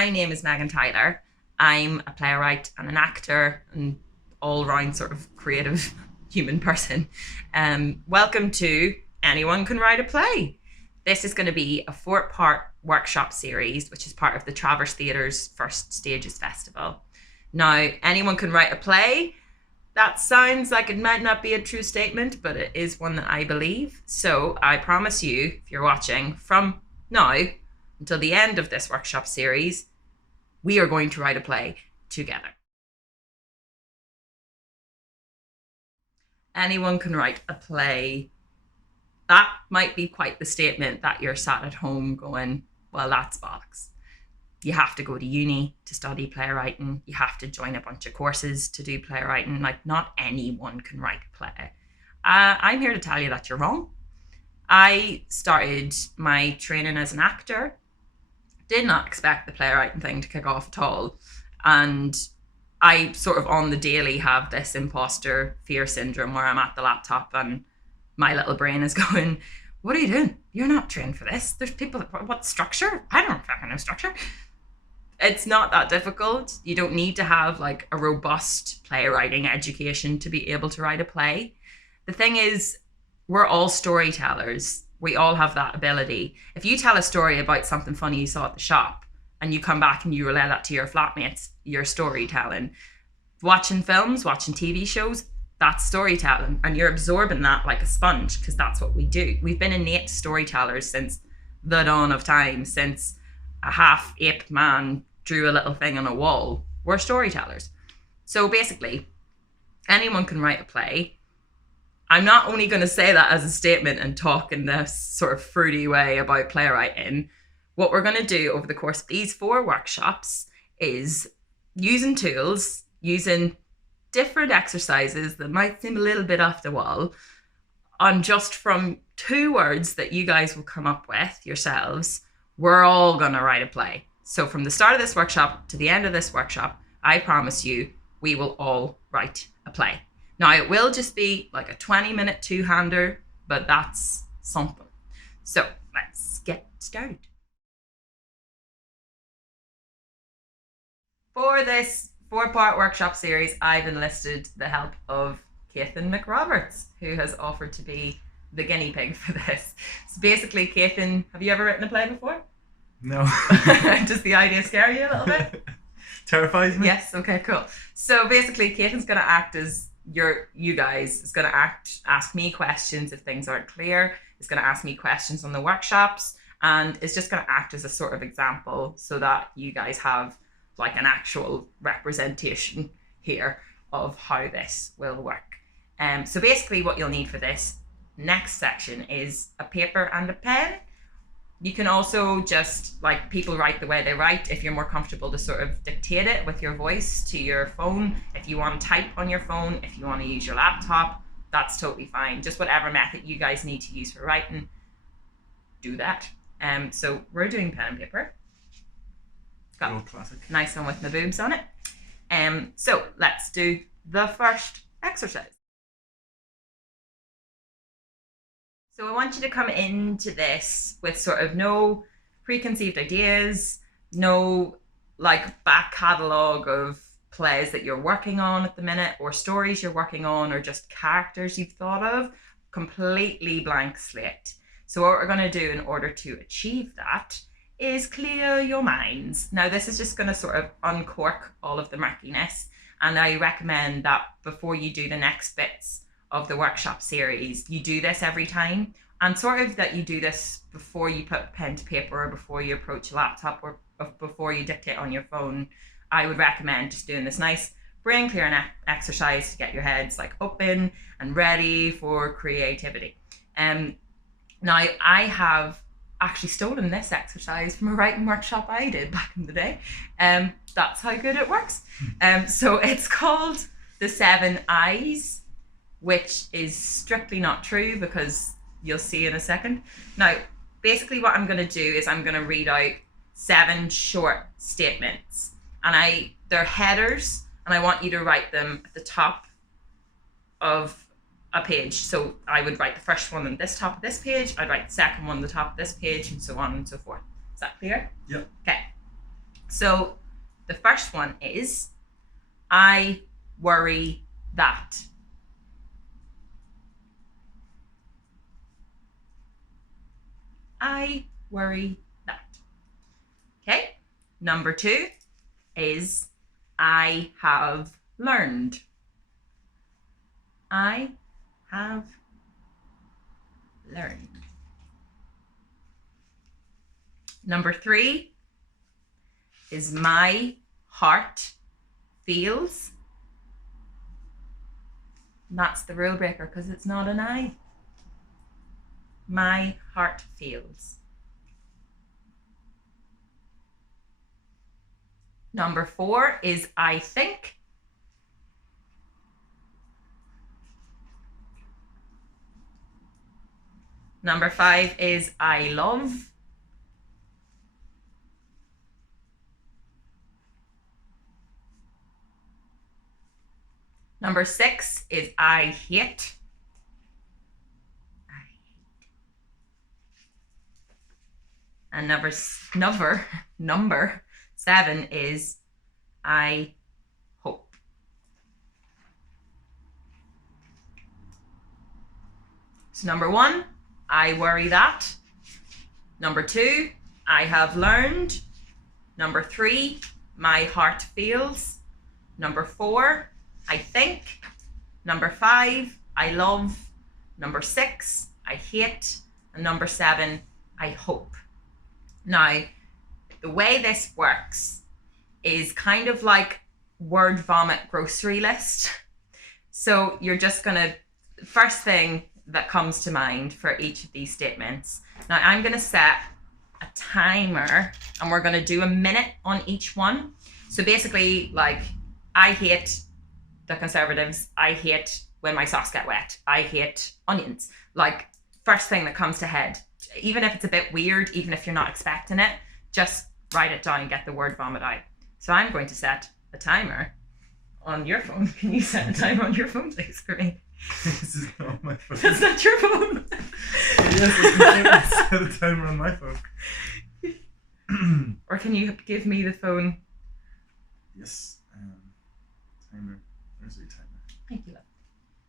my name is Meghan Tyler. I'm a playwright and an actor and all-round sort of creative human person. Welcome to Anyone Can Write a Play. This is going to be a 4-part workshop series, which is part of the Traverse Theatre's First Stages Festival. Now, anyone can write a play. That sounds like it might not be a true statement, but it is one that I believe. So I promise you, if you're watching, from now until the end of this workshop series, we are going to write a play together. Anyone can write a play. That might be quite the statement that you're sat at home going, well, that's bollocks. You have to go to uni to study playwriting. You have to join a bunch of courses to do playwriting. Like, not anyone can write a play. I'm here to tell you that you're wrong. I started my training as an actor. Did not expect the playwriting thing to kick off at all. And I sort of on the daily have this imposter fear syndrome where I'm at the laptop and my little brain is going, what are you doing? You're not trained for this. There's people that, what structure? I don't fucking know structure. It's not that difficult. You don't need to have like a robust playwriting education to be able to write a play. The thing is, we're all storytellers. We all have that ability. If you tell a story about something funny you saw at the shop and you come back and you relay that to your flatmates, you're storytelling. Watching films, watching TV shows, that's storytelling. And you're absorbing that like a sponge because that's what we do. We've been innate storytellers since the dawn of time, since a half-ape man drew a little thing on a wall. We're storytellers. So basically, anyone can write a play. I'm not only going to say that as a statement and talk in this sort of fruity way about playwriting. What we're going to do over the course of these 4 workshops is using tools, using different exercises that might seem a little bit off the wall, on just from 2 words that you guys will come up with yourselves, we're all going to write a play. So from the start of this workshop to the end of this workshop, I promise you, we will all write a play. Now, it will just be like a 20-minute 2-hander, but that's something. So let's get started. For this 4-part workshop series, I've enlisted the help of Cathan McRoberts, who has offered to be the guinea pig for this. So basically, Cathan, have you ever written a play before? No. Does the idea scare you a little bit? Terrifies me. Yes, okay, cool. So basically, Cathan's going to act as you guys. Is going to ask me questions if things aren't clear. Is going to ask me questions on the workshops, and it's just going to act as a sort of example so that you guys have like an actual representation here of how this will work. So basically what you'll need for this next section is a paper and a pen. You can also just, like, people write the way they write. If you're more comfortable to sort of dictate it with your voice to your phone, if you want to type on your phone, if you want to use your laptop, that's totally fine. Just whatever method you guys need to use for writing, do that. So we're doing pen and paper. Got classic. Nice one with my boobs on it. So let's do the first exercise. So I want you to come into this with sort of no preconceived ideas, no like back catalogue of plays that you're working on at the minute, or stories you're working on, or just characters you've thought of. Completely blank slate. So what we're going to do in order to achieve that is clear your minds. Now, this is just going to sort of uncork all of the murkiness, and I recommend that before you do the next bits of the workshop series, you do this every time, and sort of that you do this before you put pen to paper, or before you approach a laptop, or before you dictate on your phone. I would recommend just doing this nice brain clearing exercise to get your heads like open and ready for creativity. Now, I have actually stolen this exercise from a writing workshop I did back in the day. That's how good it works. So it's called the 7 Eyes, which is strictly not true because you'll see in a second. Now, basically what I'm going to do is I'm going to read out 7 short statements, and they're headers, and I want you to write them at the top of a page. So I would write the first one on this top of this page, I'd write the second one on the top of this page, and so on and so forth. Is that clear? Yep. Okay. So the first one is, I worry that. I worry that. Okay. Number 2 is, I have learned. I have learned. Number 3 is, my heart feels. And that's the rule breaker because it's not an I. My heart feels. Number 4 is, I think. Number 5 is, I love. Number 6 is, I hate. I hate. And number 7 is, I hope. So number 1, I worry that. Number 2, I have learned. Number 3, my heart feels. Number 4, I think. Number 5, I love. Number 6, I hate. And number 7, I hope. Now, the way this works is kind of like word vomit grocery list. So you're just going to, first thing that comes to mind for each of these statements. Now I'm going to set a timer and we're going to do a minute on each one. So basically, like, I hate the Conservatives. I hate when my socks get wet. I hate onions. Like, first thing that comes to head. Even if it's a bit weird, even if you're not expecting it, just write it down and get the word vomit out. So I'm going to set a timer on your phone. Can you set a timer on your phone, please, for me? This is not my phone. That's not your phone. Yes, I can set a timer on my phone. Or can you give me the phone? Yes. Timer. Where's your timer? Thank you.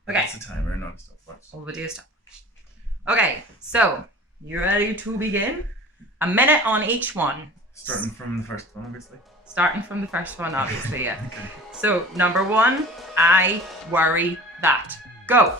Okay. It's a timer, not a stopwatch. Oh, we'll do a stopwatch. Okay, so you ready to begin? A minute on each one. Starting from the first one, obviously. Starting from the first one, obviously, yeah. Okay. So, number 1, I worry that. Go.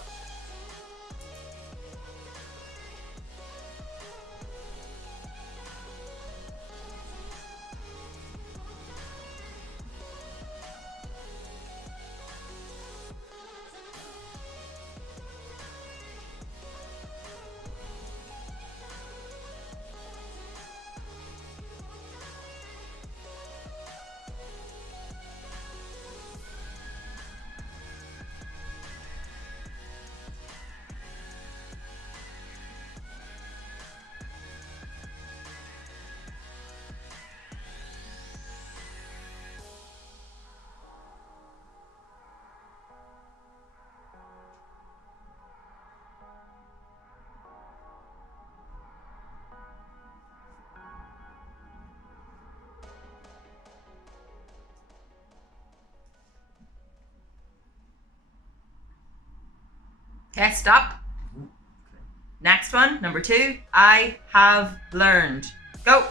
Okay, stop. Ooh, okay. Next one, number 2, I have learned. Go.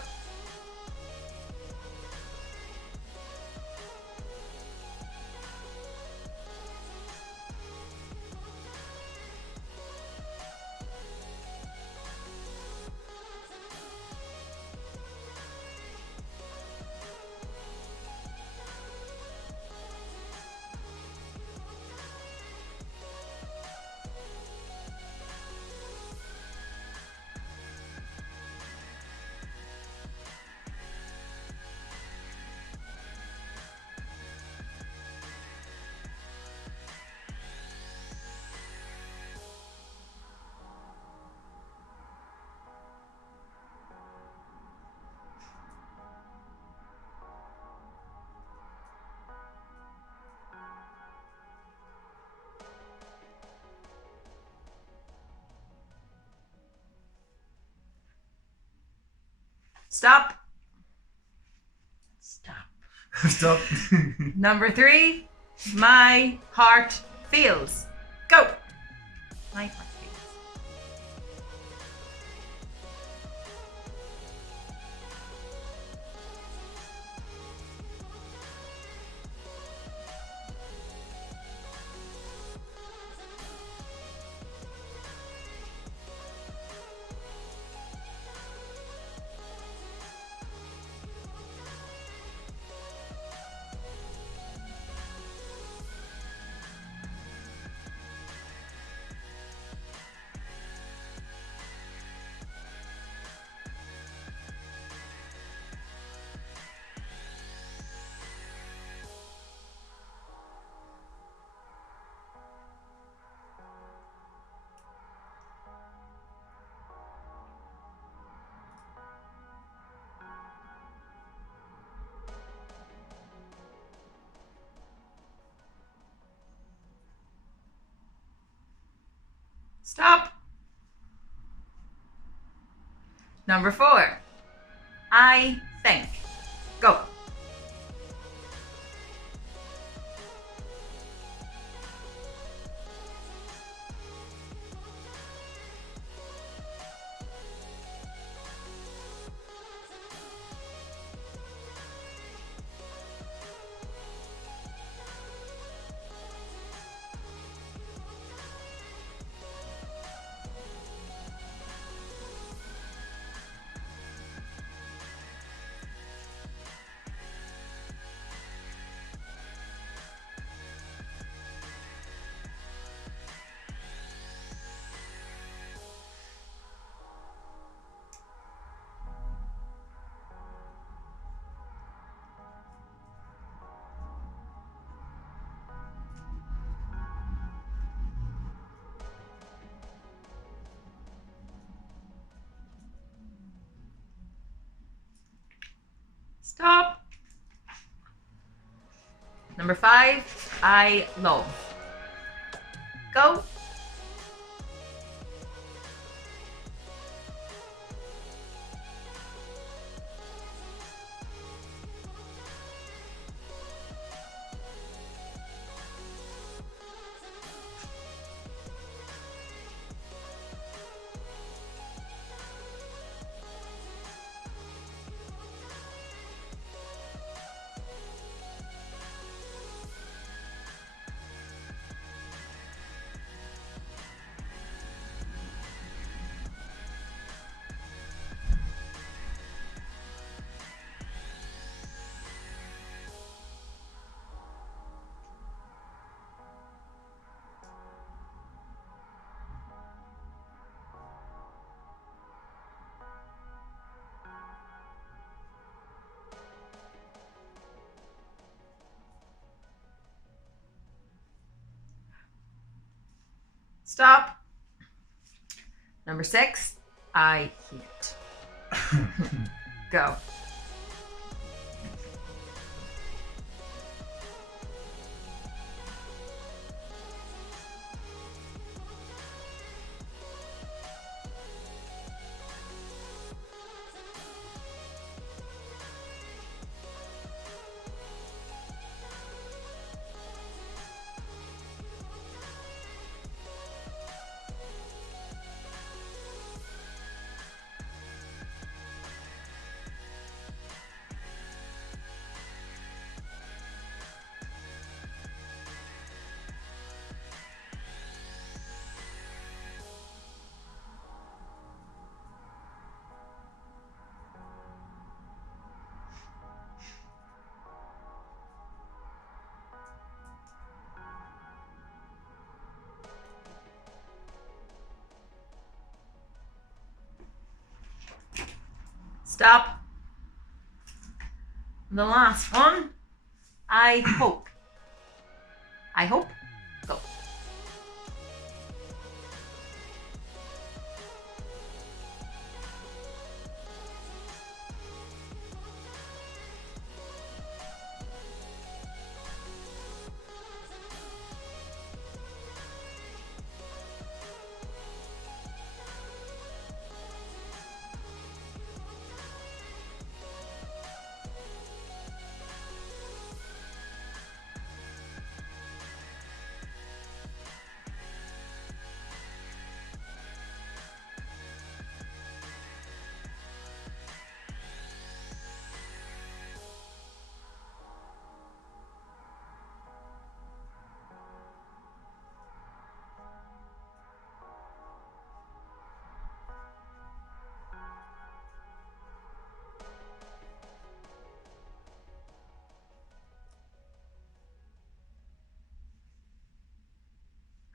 Stop. Stop. Number 3, my heart feels. Go. My heart feels. Stop. Number 4, I think. Go. Stop. Number 5, I love. Go. Stop. Number 6, I hate. Go. Stop. The last one, I hope. I hope. Go.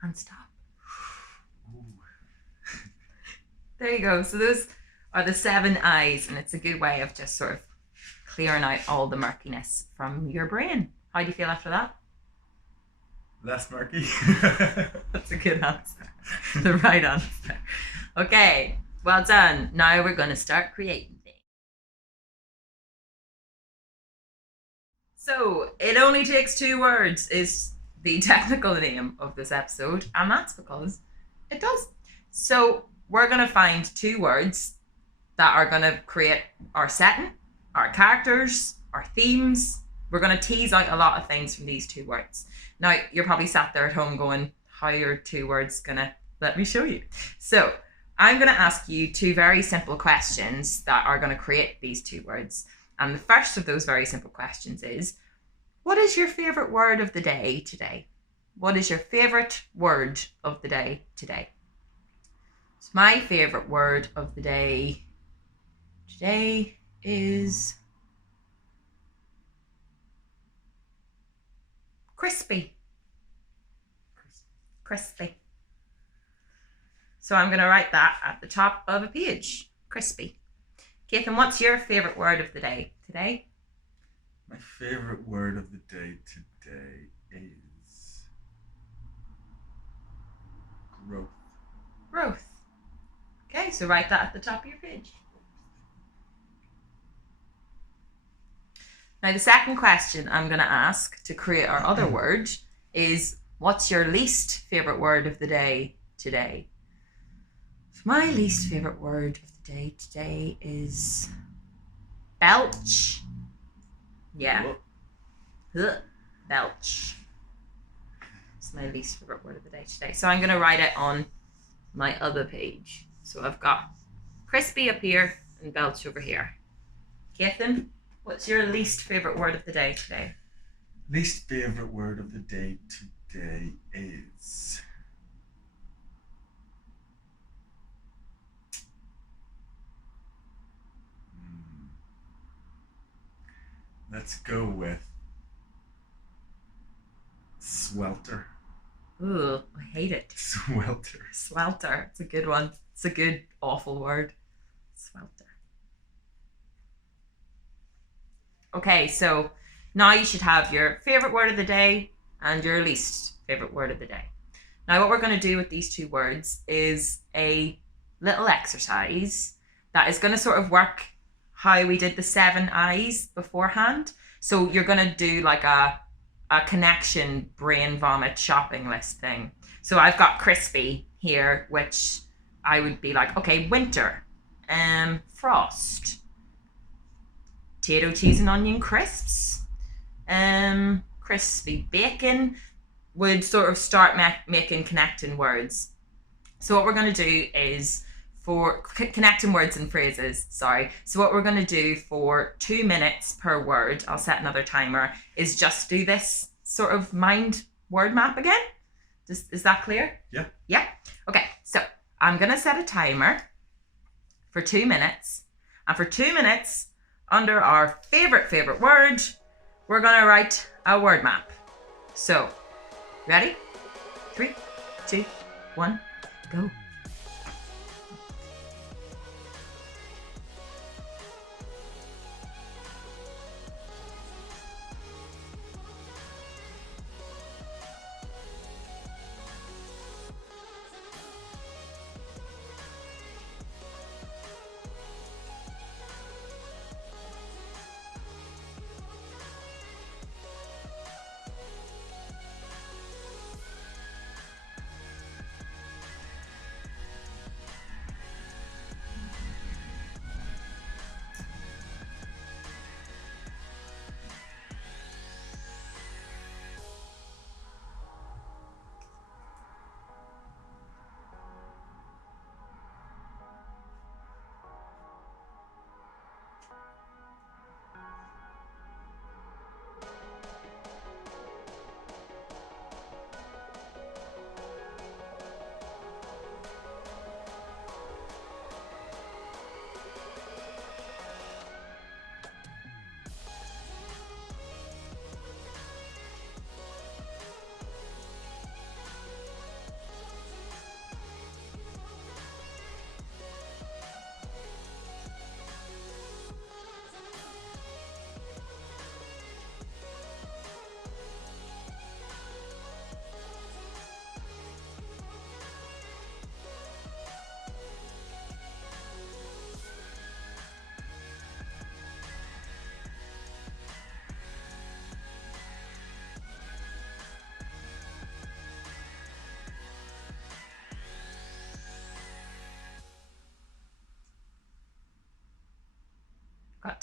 and stop. Ooh. There you go. So those are the 7 eyes, and it's a good way of just sort of clearing out all the murkiness from your brain. How do you feel after that? Less murky. That's a good answer. The right answer. Okay, well done. Now we're going to start creating things. So, It Only Takes 2 Words is the technical name of this episode, and that's because it does. So, we're going to find 2 words that are going to create our setting, our characters, our themes. We're going to tease out a lot of things from these 2 words. Now, you're probably sat there at home going, how are 2 words going to... Let me show you. So, I'm going to ask you 2 very simple questions that are going to create these 2 words. And the first of those very simple questions is, what is your favourite word of the day today? What is your favourite word of the day today? So my favourite word of the day today is crispy. Crispy. So I'm going to write that at the top of a page. Crispy. Catherine, what's your favourite word of the day today? My favourite word of the day today is growth. Growth. Okay, so write that at the top of your page. Now the second question I'm going to ask to create our other word is, what's your least favourite word of the day today? So my least favourite word of the day today is belch. Yeah. Ugh. Belch. It's my least favourite word of the day today. So I'm going to write it on my other page. So I've got crispy up here and belch over here. Catherine, what's your least favourite word of the day today? Least favourite word of the day today is... Let's go with swelter. Ooh, I hate it. Swelter. Swelter. It's a good one. It's a good, awful word. Swelter. Okay, so now you should have your favourite word of the day and your least favourite word of the day. Now what we're going to do with these 2 words is a little exercise that is going to sort of work how we did the 7 eyes beforehand. So you're going to do like a connection brain vomit shopping list thing. So I've got crispy here, which I would be like, okay, winter, frost, potato, cheese and onion crisps, crispy bacon would sort of start making connecting words. So what we're going to do is for connecting words and phrases, sorry. So what we're going to do for 2 minutes per word, I'll set another timer, is just do this sort of mind word map again. Is that clear? Yeah. Yeah? Okay, so I'm going to set a timer for 2 minutes. And for 2 minutes, under our favourite word, we're going to write a word map. So, ready? 3, 2, 1, go.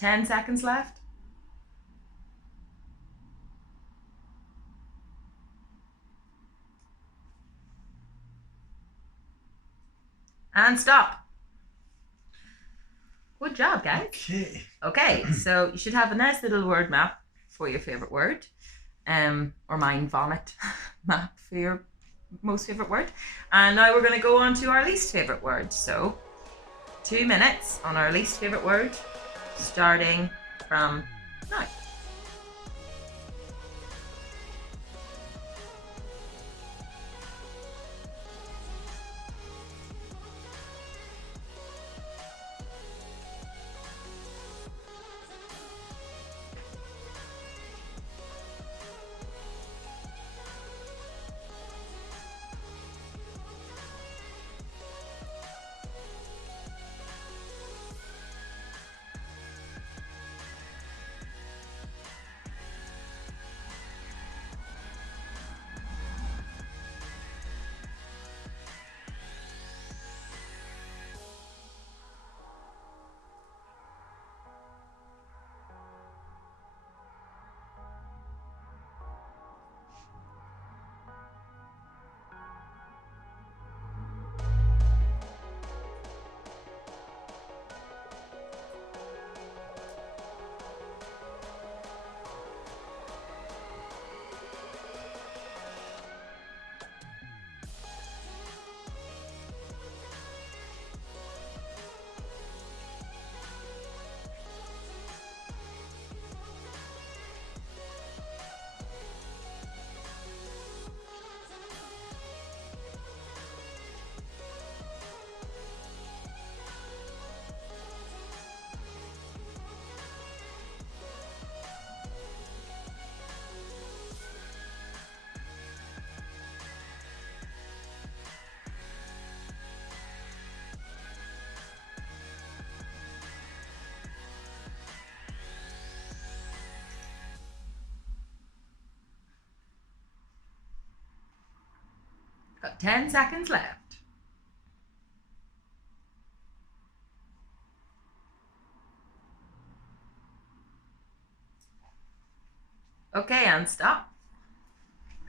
10 seconds left. And stop. Good job, guys. Okay, so you should have a nice little word map for your favourite word. Or mine, vomit map for your most favourite word. And now we're going to go on to our least favourite word. So 2 minutes on our least favourite word, starting from now. Got 10 seconds left. Okay, and stop.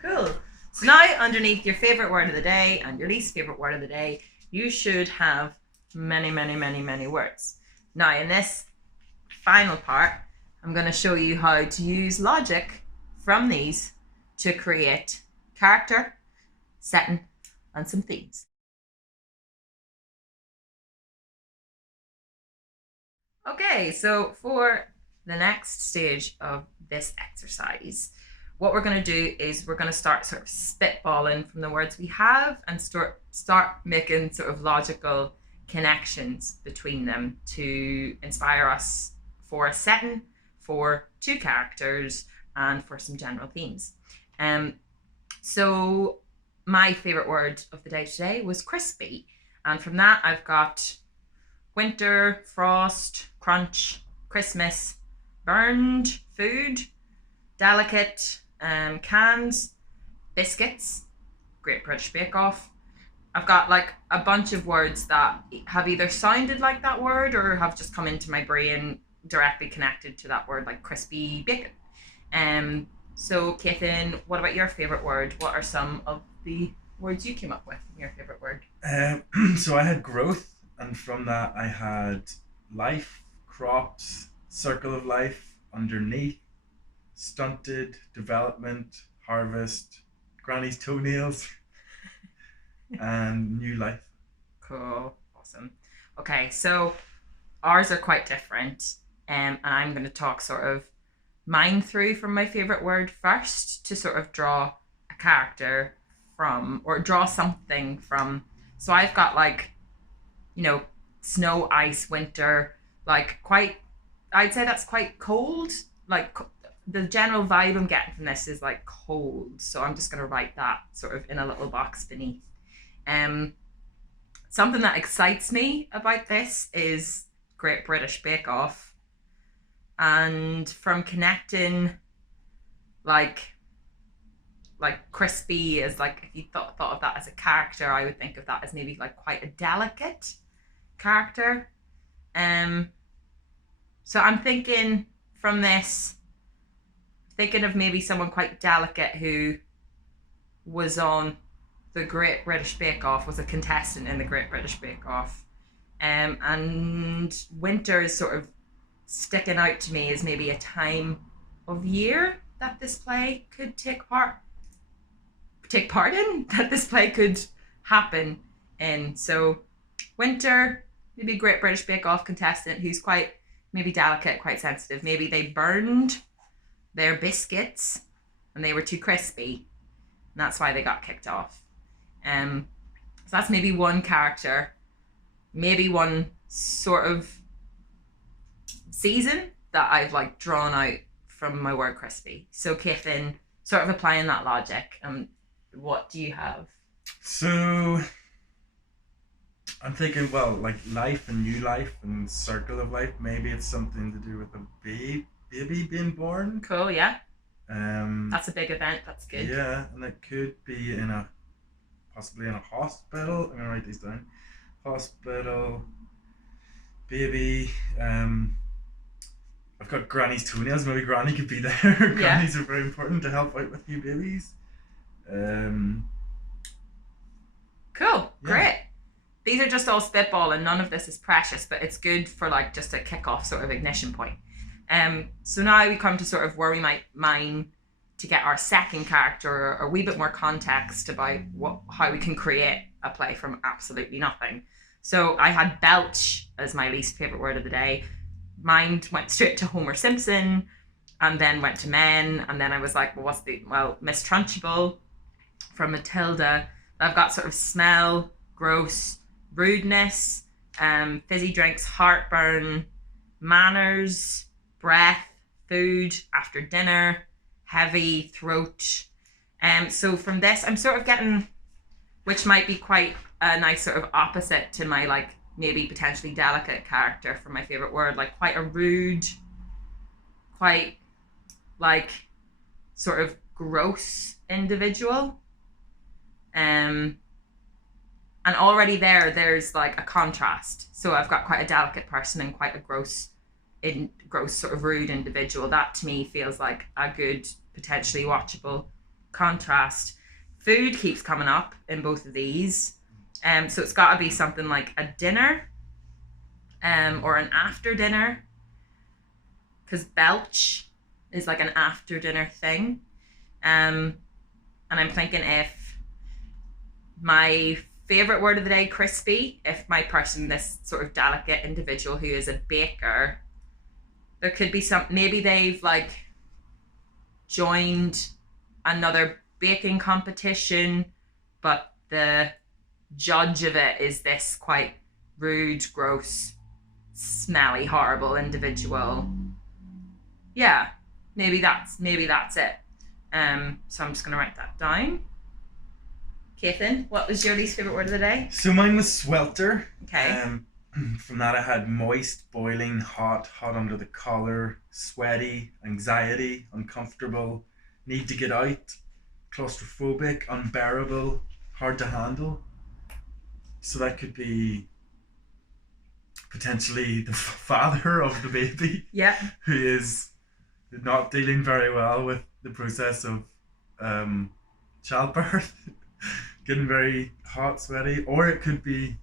Cool. So now underneath your favourite word of the day and your least favourite word of the day, you should have many, many, many, many words. Now in this final part, I'm going to show you how to use logic from these to create character, setting, and some themes. Okay, so for the next stage of this exercise, what we're going to do is we're going to start sort of spitballing from the words we have and start making sort of logical connections between them to inspire us for a setting, for two characters, and for some general themes. So my favourite word of the day today was crispy. And from that, I've got winter, frost, crunch, Christmas, burned, food, delicate, cans, biscuits, Great British Bake Off. I've got like a bunch of words that have either sounded like that word or have just come into my brain directly connected to that word, like crispy bacon. So, Catherine, what about your favourite word? What are some of the words you came up with in your favourite word? So I had growth, and from that I had life, crops, circle of life, underneath, stunted, development, harvest, granny's toenails, and new life. Cool. Awesome. Okay, so ours are quite different, and I'm going to talk sort of mine through from my favourite word first to sort of draw a character from, or draw something from. So I've got like, snow, ice, winter, like quite, I'd say that's quite cold. Like the general vibe I'm getting from this is like cold. So I'm just going to write that sort of in a little box beneath. Something that excites me about this is Great British Bake Off. And from connecting like crispy as like, if you thought of that as a character, I would think of that as maybe like quite a delicate character. So I'm thinking from this, thinking of maybe someone quite delicate who was on the Great British Bake Off, was a contestant in the Great British Bake Off. And winter is sort of sticking out to me as maybe a time of year that this play could take part in, that this play could happen in. So winter, maybe Great British Bake Off contestant who's quite maybe delicate, quite sensitive. Maybe they burned their biscuits and they were too crispy, and that's why they got kicked off. So that's maybe one character, maybe one sort of season that I've like drawn out from my word crispy. So Kaithin, sort of applying that logic, what do you have? So I'm thinking, well, like life and new life and circle of life. Maybe it's something to do with a baby being born. Cool, yeah. Um, That's a big event. That's good. yeah, and it could be possibly in a hospital. I'm gonna write these down. Hospital, baby. I've got Granny's toenails. Maybe Granny could be there. Grannies are very important to help out with new babies. Cool, great. These are just all spitball, and none of this is precious, but it's good for like just a kick-off sort of ignition point. So now we come to sort of where we might mine to get our second character, or a wee bit more context about how we can create a play from absolutely nothing. So I had belch as my least favourite word of the day. Mine went straight to Homer Simpson, and then went to men, and then I was like, Miss Trunchbull from Matilda. I've got sort of smell, gross, rudeness, fizzy drinks, heartburn, manners, breath, food, after dinner, heavy, throat. So from this, I'm sort of getting, which might be quite a nice sort of opposite to my like maybe potentially delicate character from my favourite word, like quite a rude, quite like sort of gross individual. And already there's like a contrast. So I've got quite a delicate person and quite a gross sort of rude individual. That to me feels like a good, potentially watchable contrast. Food keeps coming up in both of these. So it's got to be something like a dinner, or an after dinner, because belch is like an after dinner thing. And I'm thinking if my favorite word of the day, crispy, if my person, this sort of delicate individual who is a baker, there could be maybe they've like joined another baking competition, but the judge of it is this quite rude, gross, smelly, horrible individual. Yeah, maybe that's it. So I'm just gonna write that down. Kaithin, what was your least favourite word of the day? So mine was swelter. Okay. From that I had moist, boiling, hot under the collar, sweaty, anxiety, uncomfortable, need to get out, claustrophobic, unbearable, hard to handle. So that could be potentially the father of the baby. Yeah. Who is not dealing very well with the process of childbirth. Getting very hot, sweaty. Or it could be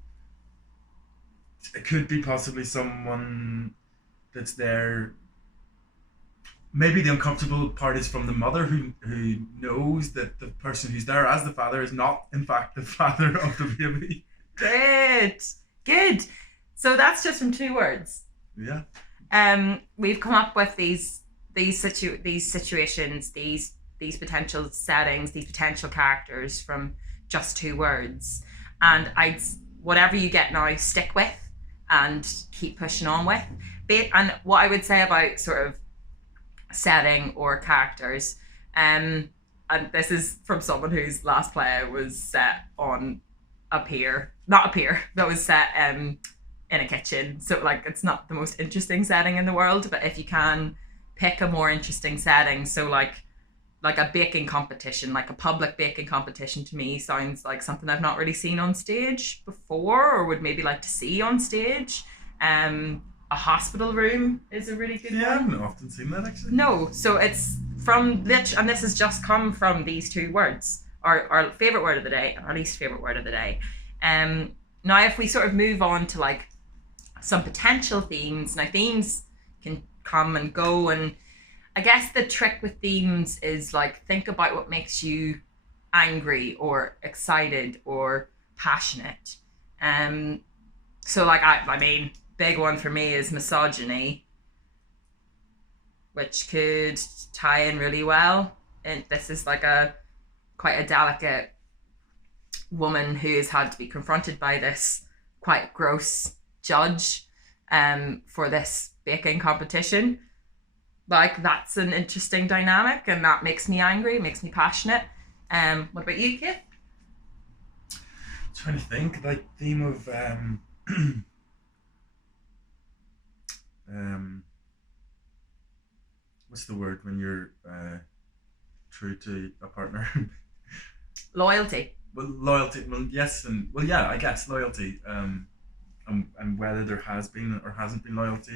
possibly someone that's there. Maybe the uncomfortable part is from the mother who knows that the person who's there as the father is not in fact the father of the baby. Good. So that's just from 2 words. Yeah. We've come up with these situations, these potential settings, these potential characters from just 2 words. And whatever you get now, stick with and keep pushing on with. And what I would say about sort of setting or characters, and this is from someone whose last play was set on not a pier, that was set in a kitchen. So like it's not the most interesting setting in the world, but if you can pick a more interesting setting, so like a baking competition, like a public baking competition, to me sounds like something I've not really seen on stage before, or would maybe like to see on stage. a hospital room is a really good Yeah, I one. haven't often seen that actually. No, so it's from and this has just come from these two words. Our favorite word of the day and our least favorite word of the day. Now if we sort of move on to like some potential themes, now themes can come and go, and I guess the trick with themes is like think about what makes you angry or excited or passionate. So like I mean, big one for me is misogyny, which could tie in really well. And this is like quite a delicate woman who has had to be confronted by this quite gross judge for this baking competition. Like that's an interesting dynamic, and that makes me angry, makes me passionate. What about you, Kate? Trying to think, like theme of what's the word when you're true to a partner? Loyalty. Well, loyalty. Well, yes, and well, yeah, I guess loyalty. And whether there has been or hasn't been loyalty,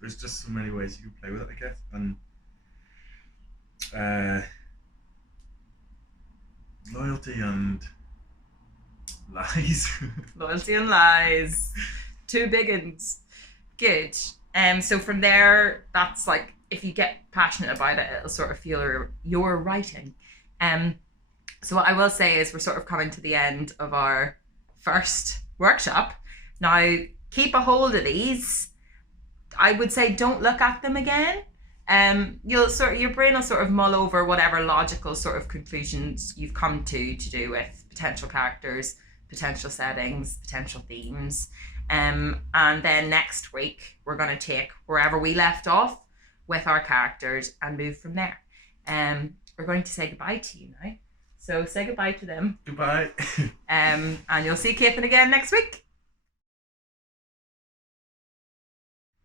there's just so many ways you can play with it, I guess. And loyalty and lies. Loyalty and lies. Two big uns. Good. So from there, that's like if you get passionate about it, it'll sort of feel your writing. So what I will say is we're sort of coming to the end of our first workshop. Now, keep a hold of these. I would say don't look at them again. Your brain will sort of mull over whatever logical sort of conclusions you've come to do with potential characters, potential settings, potential themes. And then next week, we're going to take wherever we left off with our characters and move from there. We're going to say goodbye to you now. So say goodbye to them. Goodbye. And you'll see Catherine again next week.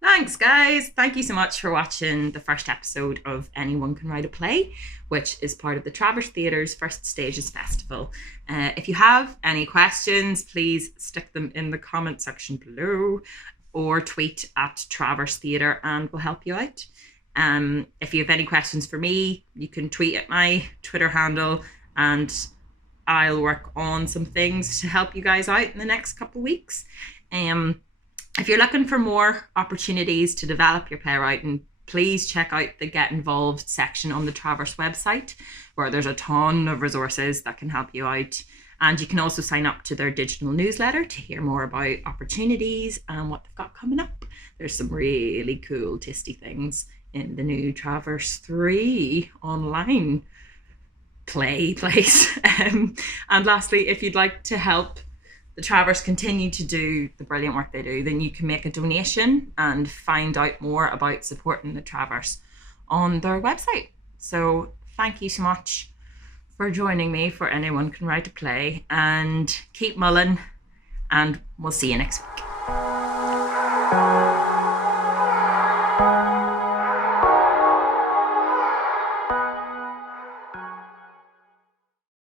Thanks, guys. Thank you so much for watching the first episode of Anyone Can Write a Play, which is part of the Traverse Theatre's First Stages Festival. If you have any questions, please stick them in the comment section below or tweet at Traverse Theatre and we'll help you out. If you have any questions for me, you can tweet at my Twitter handle and I'll work on some things to help you guys out in the next couple of weeks. If you're looking for more opportunities to develop your playwriting, please check out the Get Involved section on the Traverse website, where there's a ton of resources that can help you out. And you can also sign up to their digital newsletter to hear more about opportunities and what they've got coming up. There's some really cool, tasty things in the new Traverse 3 online play place. And lastly, if you'd like to help the Traverse continue to do the brilliant work they do, then you can make a donation and find out more about supporting the Traverse on their website. So thank you so much for joining me for Anyone Can Write a Play, and keep mulling, and we'll see you next week.